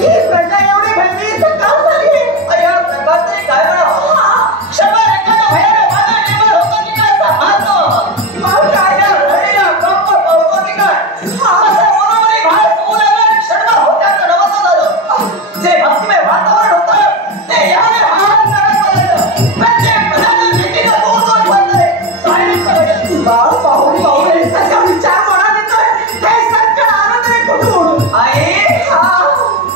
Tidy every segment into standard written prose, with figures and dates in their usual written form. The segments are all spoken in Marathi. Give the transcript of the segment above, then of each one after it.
ही प्रजा एवढी भयभीत का झाली जे भक्तिमय वातावरण होतं ते याने हात करत प्रत्येक पदाने भीतीला दूर ठेवतंय. बाळ पाहुणे सगळा विचार मनात येतोय. हे संकट आलं तरी कुठून? आई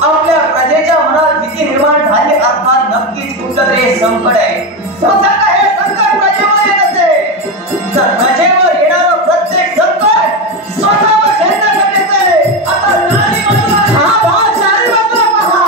आपल्या प्रजेच्या मनात भीती निर्माण झाली अर्थात नक्कीच कुठलं तरी हे संकट आहे. स्वतः हे संकट प्रजेवर येत असते. जर प्रजेवर येणारं प्रत्येक संकट स्वतःवर घेण्यासाठी येते. आता नारी बाजूला नारी बाजूला पहा.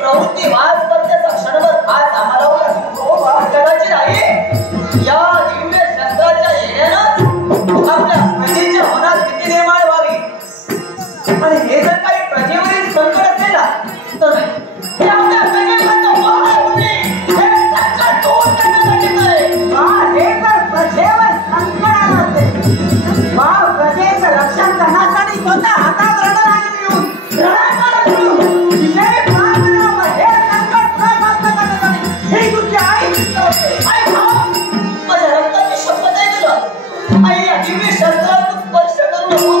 प्रवृत्ती वास करण्याचा क्षणभर भास आम्हाला होता. कदाचित आहे या दिव्य शस्त्राच्या येण्यानं आपल्या प्रजेच्या मनात भीती निर्माण व्हावी. आणि हे जर काही प्रजेवरील संकट असेल ना तर हे आपल्या प्रजेपर्यंत पोहोचणे हे संकट दूर करण्यासाठीच आहे. हे तर प्रजेवर संकट आलं असेल. प्रजेचं रक्षण करण्यासाठी स्वतः हातात रणरांगण घेऊन माझ्या रक्ताची शपथ आहे तुला. आई या दिव्य शस्त्राला स्पर्श करू नको.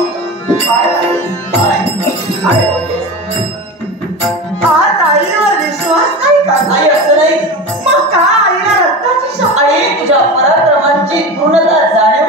आज आईवर विश्वास नाही का? आई असं नाही. मग का आईला रक्ताची शपथ? आई तुझ्या पराक्रमांची पूर्णता जाणीव